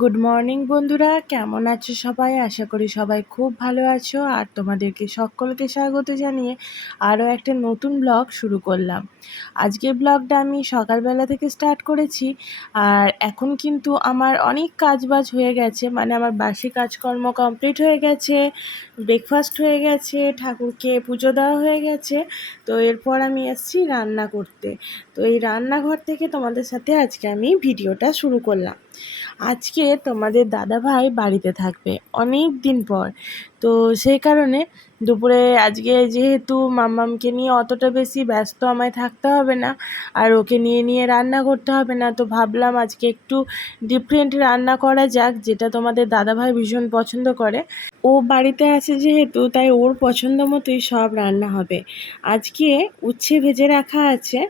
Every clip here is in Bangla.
গুড মর্নিং বন্ধুরা। কেমন আছো সবাই? আশা করি সবাই খুব ভালো আছো। আর তোমাদেরকে সকলকে স্বাগত জানিয়ে আরও একটা নতুন ব্লগ শুরু করলাম। আজকের ব্লগটা আমি সকালবেলা থেকে স্টার্ট করেছি। আর এখন কিন্তু আমার অনেক কাজবাজ হয়ে গেছে। মানে আমার বাসি কাজকর্ম কমপ্লিট হয়ে গেছে ব্রেকফাস্ট হয়ে গেছে, ঠাকুরকে পুজো দেওয়া হয়ে গেছে। তো এরপর আমি এসেছি রান্না করতে। তো এই রান্নাঘর থেকে তোমাদের সাথে আজকে আমি ভিডিওটা শুরু করলাম। আজকে তোমাদের দাদাভাই বাড়িতে থাকবে। অনেক দিন পর তো সেই কারণে দুপুরে আজকে যেহেতু মাম্মামকে নিয়ে অতটা বেশি ব্যস্ত আমায় থাকতে হবে না, আর ওকে নিয়ে নিয়ে রান্না করতে হবে না, তো ভাবলাম আজকে একটু ডিফারেন্ট রান্না করা যাক, যেটা তোমাদের দাদাভাই ভীষণ পছন্দ করে। ও বাড়িতে আছে যেহেতু, তাই ওর পছন্দ মতোই সব রান্না হবে। আজকে উচ্ছে ভেজে রাখা আছে,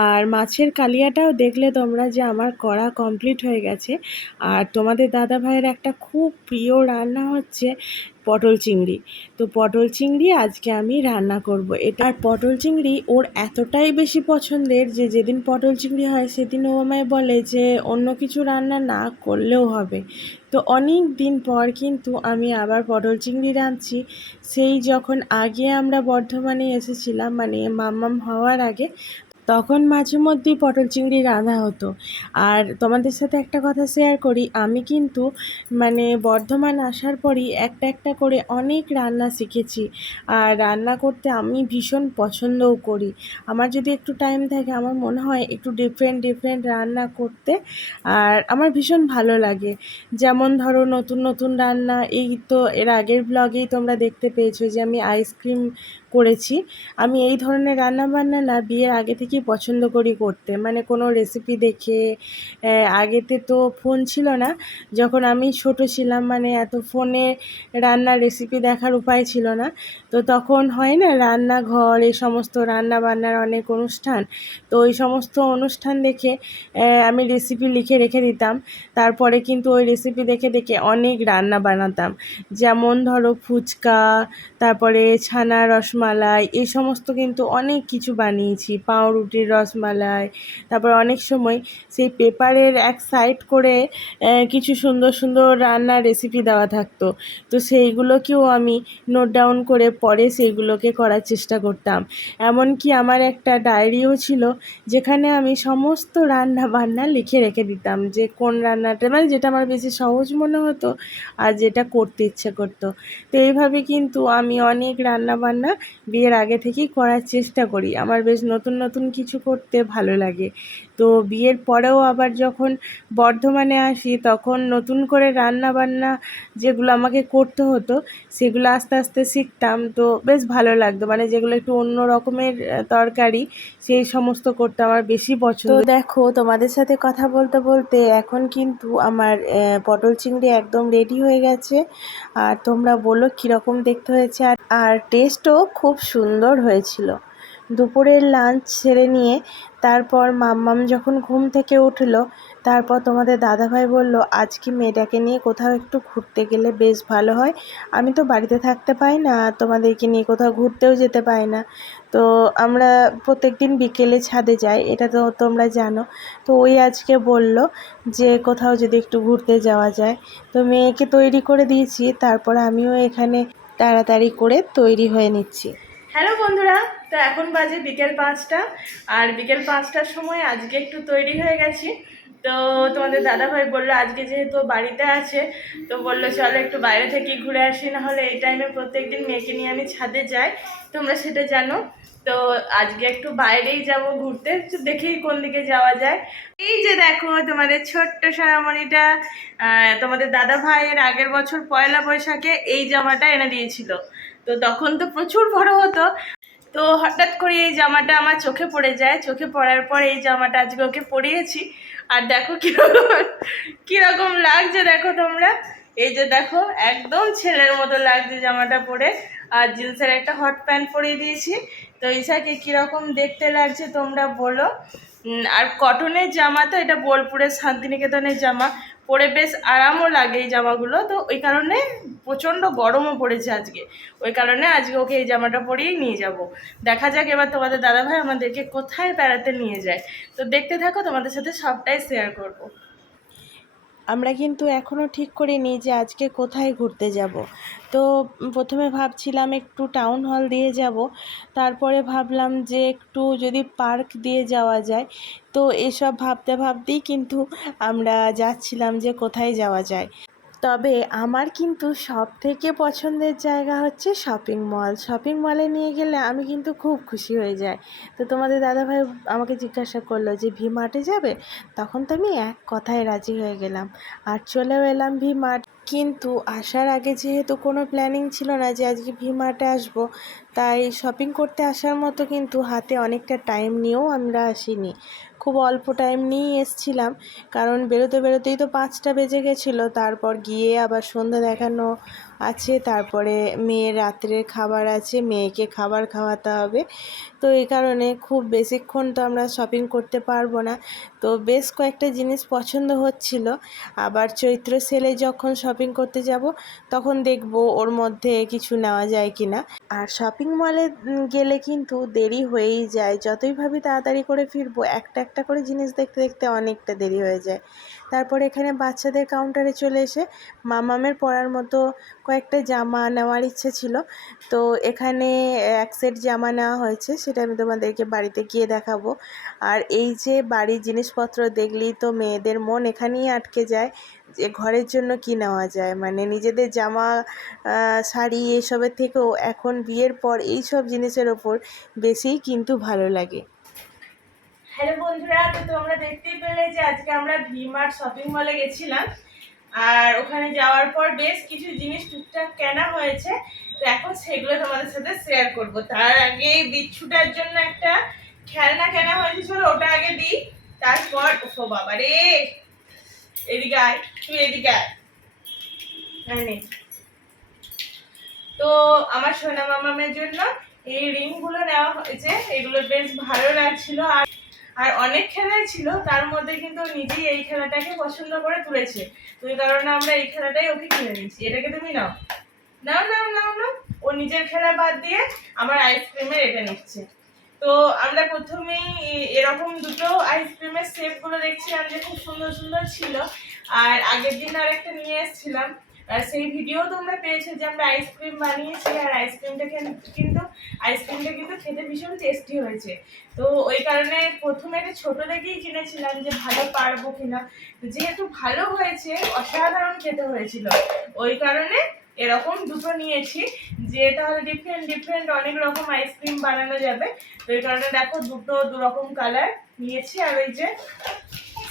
আর মাছের কালিয়াটাও দেখলে তোমরা যে আমার করা কমপ্লিট হয়ে গেছে। আর তোমাদের দাদাভাইয়ের একটা খুব প্রিয় রান্না হচ্ছে পটল চিংড়ি। তো পটল চিংড়ি আজকে আমি রান্না করব। এটা আর পটল চিংড়ি ওর এতটাই বেশি পছন্দের যে যেদিন পটল চিংড়ি হয় সেদিন ও আমায় বলে যে অন্য কিছু রান্না না করলেও হবে। তো অনেক দিন পর কিন্তু আমি আবার পটল চিংড়ি রাঁধছি। সেই যখন আগে আমরা বর্ধমানে এসেছিলাম মানে মাম্মাম হওয়ার আগে তখন মাঝে মধ্যেই পটল চিংড়ি রাঁধা হতো। আর তোমাদের সাথে একটা কথা শেয়ার করি, আমি কিন্তু মানে বর্ধমান আসার পরই একটা একটা করে অনেক রান্না শিখেছি। আর রান্না করতে আমি ভীষণ পছন্দও করি। আমার যদি একটু টাইম থাকে, আমার মনে হয় একটু ডিফারেন্ট ডিফারেন্ট রান্না করতে আর আমার ভীষণ ভালো লাগে। যেমন ধরো, নতুন নতুন রান্না, এই তো এর আগের ব্লগেই তোমরা দেখতে পেয়েছ যে আমি আইসক্রিম করেছি। আমি এই ধরনের রান্নাবান্না না বিয়ের আগে থেকেই পছন্দ করি করতে। মানে কোনো রেসিপি দেখে আগেতে তো ফোন ছিল না। যখন আমি ছোট ছিলাম মানে এত ফোনে রান্নার রেসিপি দেখার উপায় ছিল না। তো তখন হয় না, রান্নাঘর, এই সমস্ত রান্না বান্নার অনেক অনুষ্ঠান। তো ওই সমস্ত অনুষ্ঠান দেখে আমি রেসিপি লিখে রেখে দিতাম। তারপরে কিন্তু ওই রেসিপি দেখে দেখে অনেক রান্না বানাতাম যেমন ধরো ফুচকা, তারপরে ছানা রসমালাই এই সমস্ত কিন্তু অনেক কিছু বানিয়েছি। পাউরুটির রসমালাই, তারপর অনেক সময় সেই পেপারের এক সাইড করে কিছু সুন্দর সুন্দর রান্নার রেসিপি দেওয়া থাকতো। তো সেইগুলোকেও আমি নোট ডাউন করে পরে সেইগুলোকে করার চেষ্টা করতাম। এমনকি আমার একটা ডায়েরিও ছিল, যেখানে আমি সমস্ত রান্না বান্না লিখে রেখে দিতাম, যে কোন রান্নাটা মানে যেটা আমার বেশি সহজ মনে হতো আর যেটা করতে ইচ্ছে করতো। তো এইভাবে কিন্তু আমি অনেক রান্না বান্না বিয়ের আগে থেকেই করার চেষ্টা করি। আমার বেশ নতুন নতুন কিছু করতে ভালো লাগে। তো বিয়ের পরেও আবার যখন বর্ধমানে আসি, তখন নতুন করে রান্না বান্না যেগুলো আমাকে করতে হতো, সেগুলো আস্তে আস্তে শিখতাম। তো বেশ ভালো লাগতো। মানে যেগুলো একটু অন্য রকমের তরকারি, সেই সমস্ত করতে আমার বেশি পছন্দ। দেখো, তোমাদের সাথে কথা বলতে বলতে এখন কিন্তু আমার পটল চিংড়ি একদম রেডি হয়ে গেছে। আর তোমরা বলো কীরকম দেখতে হয়েছে। আর আর টেস্টও খুব সুন্দর হয়েছিল। দুপুরের লাঞ্চ সেরে নিয়ে তারপর মাম্মাম যখন ঘুম থেকে উঠল, তারপর তোমাদের দাদাভাই বলল, আজকে মেয়েটাকে নিয়ে কোথাও একটু ঘুরতে গেলে বেশ ভালো হয়। আমি তো বাড়িতে থাকতে পাই না, তোমাদেরকে নিয়ে কোথাও ঘুরতেও যেতে পাই না। তো আমরা প্রত্যেক দিন বিকেলে ছাদে যাই, এটা তো তোমরা জানো। তো ওই আজকে বলল যে, কোথাও যদি একটু ঘুরতে যাওয়া যায়। তো মেয়েকে তৈরি করে দিয়েছি, তারপর আমিও এখানে তাড়াতাড়ি করে তৈরি হয়ে নিচ্ছি। হ্যালো বন্ধুরা, তো এখন বাজে বিকেল পাঁচটা, আর বিকেল পাঁচটার সময় আজকে একটু তৈরি হয়ে গেছি। তো তোমাদের দাদাভাই বলল, আজকে যেহেতু বাড়িতে আছে, তো বলল, চলো একটু বাইরে থেকে ঘুরে আসি, না হলে এই টাইমে প্রত্যেক দিন মেয়েকে নিয়ে আমি ছাদে যাই, তোমরা সেটা জানো। তো আজকে একটু বাইরেই যাব ঘুরতে দেখেই কোন দিকে যাওয়া যায়। এই যে দেখো, তোমাদের ছোট্ট সোনামণিটা তোমাদের দাদা ভাইয়ের আগের বছর পয়লা বৈশাখে এই জামাটা এনে দিয়েছিল। তো তখন তো প্রচুর বড় হতো। তো হঠাৎ করে এই জামাটা আমার চোখে পড়ে যায়। চোখে পড়ার পর এই জামাটা আজকে ওকে পরিয়েছি। আর দেখো কীরকম কীরকম লাগছে দেখো তোমরা। এই যে দেখো, একদম ছেলের মতো লাগছে জামাটা পরে। আর জিন্সের একটা হট প্যান্ট পরিয়ে দিয়েছি। তো ঈশাকে কীরকম দেখতে লাগছে তোমরা বলো। আর কটনের জামা তো, এটা বোলপুরের শান্তিনিকেতনের জামা। পরে বেশ আরামও লাগে এই জামাগুলো। তো ওই কারণে প্রচণ্ড গরমও পড়েছে আজকে। ওই কারণে আজকে ওকে এই জামাটা পরেই নিয়ে যাব। দেখা যাক এবার তোমাদের দাদাভাই আমাদেরকে কোথায় বেড়াতে নিয়ে যায়। তো দেখতে থাকো, তোমাদের সাথে সবটাই শেয়ার করব। আমরা কিন্তু এখনও ঠিক করিনি যে আজকে কোথায় ঘুরতে যাব। তো প্রথমে ভাবছিলাম একটু টাউন হল দিয়ে যাব, তারপরে ভাবলাম যে একটু যদি পার্ক দিয়ে যাওয়া যায়। তো এসব ভাবতে ভাবতেই কিন্তু আমরা যাচ্ছিলাম যে কোথায় যাওয়া যায়। তবে আমার কিন্তু সব থেকে পছন্দের জায়গা হচ্ছে শপিং মল শপিং মলে নিয়ে গেলে আমি কিন্তু খুব খুশি হয়ে যাই। তো তোমাদের দাদাভাই আমাকে জিজ্ঞাসা করল যে ভি মার্টে যাবে? তখন তো আমি এক কথায় রাজি হয়ে গেলাম। আর চলেও এলাম ভি মার্ট কিন্তু আসার আগে যেহেতু কোনো প্ল্যানিং ছিল না যে আজকে ভি মার্টে আসব, তাই শপিং করতে আসার মতো কিন্তু হাতে অনেকটা টাইম নিয়েও আমরা আসিনি। খুব অল্প টাইম নিয়েই এসছিলাম। কারণ বেরোতে বেরোতেই তো পাঁচটা বেজে গেছিল। তারপর গিয়ে আবার সন্ধ্যা দেখানো আছে। তারপরে মেয়ের রাত্রের খাবার আছে। মেয়েকে খাবার খাওয়াতে হবে। তো এই কারণে খুব বেশিক্ষণ তো আমরা শপিং করতে পারব না। তো বেশ কয়েকটা জিনিস পছন্দ হচ্ছিল। আবার চৈত্র সেলে যখন শপিং করতে যাব, তখন দেখব ওর মধ্যে কিছু নেওয়া যায় কি না আর শপিং মলে গেলে কিন্তু দেরি হয়েই যায়। যতই ভাবি তাড়াতাড়ি করে ফিরবো একটা একটা করে জিনিস দেখতে দেখতে অনেকটা দেরি হয়ে যায়। তারপর এখানে বাচ্চাদের কাউন্টারে চলে এসে মামামের পরার মতো কয়েকটা জামা নেওয়ার ইচ্ছে ছিল। তো এখানে এক সেট জামা নেওয়া হয়েছে, সেটা আমি তোমাদেরকে বাড়িতে গিয়ে দেখাবো। আর এই যে বাড়ির জিনিসপত্র দেখলেই তো মেয়েদের মন এখানেই আটকে যায় যে ঘরের জন্য কি নেওয়া যায়। মানে নিজেদের জামা শাড়ি এসবের থেকেও এখন বিয়ের পর এই সব জিনিসের ওপর বেশিই কিন্তু ভালো লাগে। হ্যালো বন্ধুরা তো তোমরা দেখতেই পেলে যে আজকে আমরা ভি মার্ট শপিং মলে গেছিলাম। আর ওখানে যাওয়ার পর বেশ কিছু জিনিস টুকটাক কেনা হয়েছে। তো এখন সেগুলো তোমাদের সাথে শেয়ার করব। তার আগে বিচ্ছুটার জন্য একটা খেলনা কেনা হয়েছে চলো ওটা আগে দিই। তারপর ও বাবা রে! এদিকে আয় তুই এদিকে আয়। হ্যাঁ, নে। তো আমার সোনা মামামের জন্য এই রিংগুলো নেওয়া হয়েছে। এগুলো বেশ ভালো লাগছিল। আর আর অনেক খেলাই ছিল, তার মধ্যে কিন্তু নিজেই এই খেলাটাকে পছন্দ করে তুলেছে। তো এই কারণে আমরা এই খেলাটাই ওকে কিনে দিচ্ছি এটাকে তুমি নাও। নাও নাও নাও নাও। ও নিজের খেলা বাদ দিয়ে আমার আইসক্রিমের এটা নিচ্ছে। তো আমরা প্রথমেই এরকম দুটো আইসক্রিমের শেপগুলো দেখছিলাম যে খুব সুন্দর সুন্দর ছিল। আর আগের দিন আর একটা নিয়ে এসেছিলাম। আর সেই ভিডিও তোমরা পেয়েছ যে আমরা আইসক্রিম বানিয়েছি আর আইসক্রিমটা খেন- কিন্তু আইসক্রিমটা কিন্তু খেতে ভীষণ টেস্টি হয়েছে। তো ওই কারণে প্রথমে একটা ছোট দেখেই কিনেছিলাম যে ভালো পারব কিনা। যেহেতু ভালো হয়েছে, অসাধারণ খেতে হয়েছিল। ওই কারণে এরকম দুটো নিয়েছি, যে তাহলে ডিফারেন্ট ডিফারেন্ট অনেক রকম আইসক্রিম বানানো যাবে। তো এই কারণে দেখো দুটো দু রকম কালার নিয়েছি আর ওই যে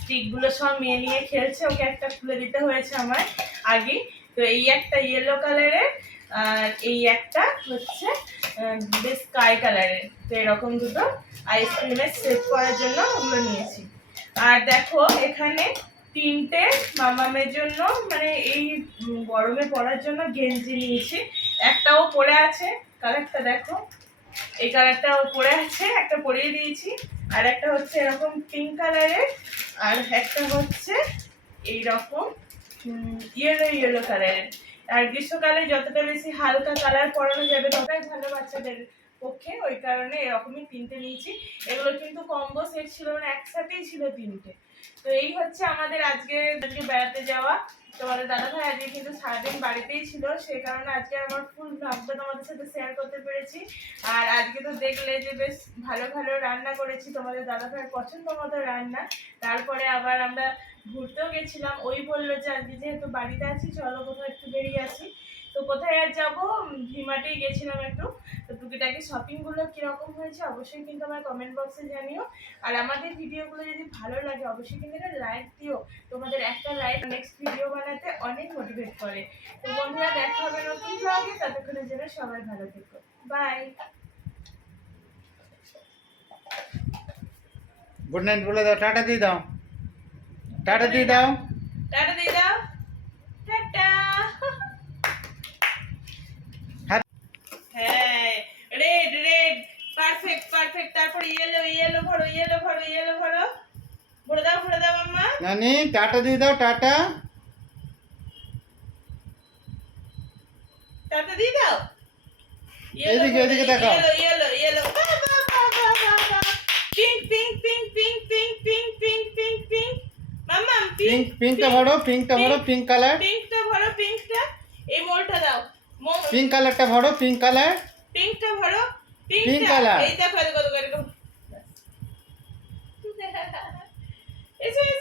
স্টিকগুলো সব মেয়ে নিয়ে খেলছে। ওকে একটা খুলে দিতে হয়েছে আমার। আগে তো এই একটা ইয়েলো কালারের আর এই একটা হচ্ছে বেশ স্কাই কালারের তো এরকম দুটো আইসক্রিমের সেট করার জন্য ওগুলো নিয়েছি। আর দেখো, এখানে তিনটে মামামের জন্য মানে এই গরমে পরার জন্য গেঞ্জি নিয়েছি। একটাও পরে আছে কালারটা দেখো। এই কালারটাও পরে আছে, একটা পরিয়ে দিয়েছি। আর একটা হচ্ছে এরকম পিঙ্ক কালারের আর একটা হচ্ছে এইরকম ইয়েলো ইয়েলো কালারের আর গ্রীষ্মকালে যতটা বেশি হালকা কালার পরানো যাবে, ততটাই ভালো বাচ্চাদের পক্ষে। ওই কারণে এরকমই তিনটে নিয়েছি। এগুলো কিন্তু কম্বো সেট ছিল মানে একসাথেই ছিল তিনটে। তো এই হচ্ছে আমাদের আজকে আজকে বেড়াতে যাওয়া। তোমাদের দাদা ভাই আজকে কিন্তু সারাদিন বাড়িতেই ছিল সেই কারণে আজকে আমার ফুল ভাবটা তোমাদের সাথে শেয়ার করতে পেরেছি। আর আজকে তো দেখলে যে বেশ ভালো ভালো রান্না করেছি তোমাদের দাদা ভাইয়ের পছন্দ মতো রান্না। তারপরে আবার আমরা ঘুরতেও গেছিলাম। ওই বলল যে আজকে যেহেতু বাড়িতে আছি, চলো কোথাও একটু বেরিয়ে আসি। তো কোথায় আর যাব? ভিমাটেই গেছিলাম একটু। তো টুকিটাকি শপিংগুলো কীরকম হয়েছে অবশ্যই কিন্তু আমার কমেন্ট বক্সে জানিও। আর আমাদের ভিডিওগুলো যদি ভালো লাগে, অবশ্যই কিন্তু একটা লাইক দিও। তোমাদের একটা লাইক নেক্সট ভিডিও বানাতে অনেক মোটিভেট করে। তো বন্ধুরা, দেখা হবে নতুন ব্লগে ততক্ষণের জন্য সবাই ভালো থেকো। বাই গুড নাইট বলে দাও, টাটা দিয়ে দাও। টাটা দিয়ে দাও। টাটা দিয়ে দাও। টাটা। হ্যাঁ।, হ্যাঁ রেড রেড পারফেক্ট পারফেক্ট তারপর ইয়েলো ইয়েলো ভরো ইয়েলো ভরো ইয়েলো ভরো। ভরে দাও ভরে দাও মাম্মা। নানি টাটা দিয়ে দাও টাটা। টাটা দিয়ে দাও। এদিকে এদিকে দেখো yellow yellow pink pink pink pink pink pink pink pink পিঙ্কটা ভরো পিঙ্কটা ভরো পিঙ্ক কালার পিঙ্কটা ভরো পিঙ্কটা এই মোলটা দাও। পিঙ্ক কালারটা ভরো পিঙ্ক কালার পিঙ্কটা ভরো পিঙ্ক কালার এইটা দেখো দেখো এসো এসো।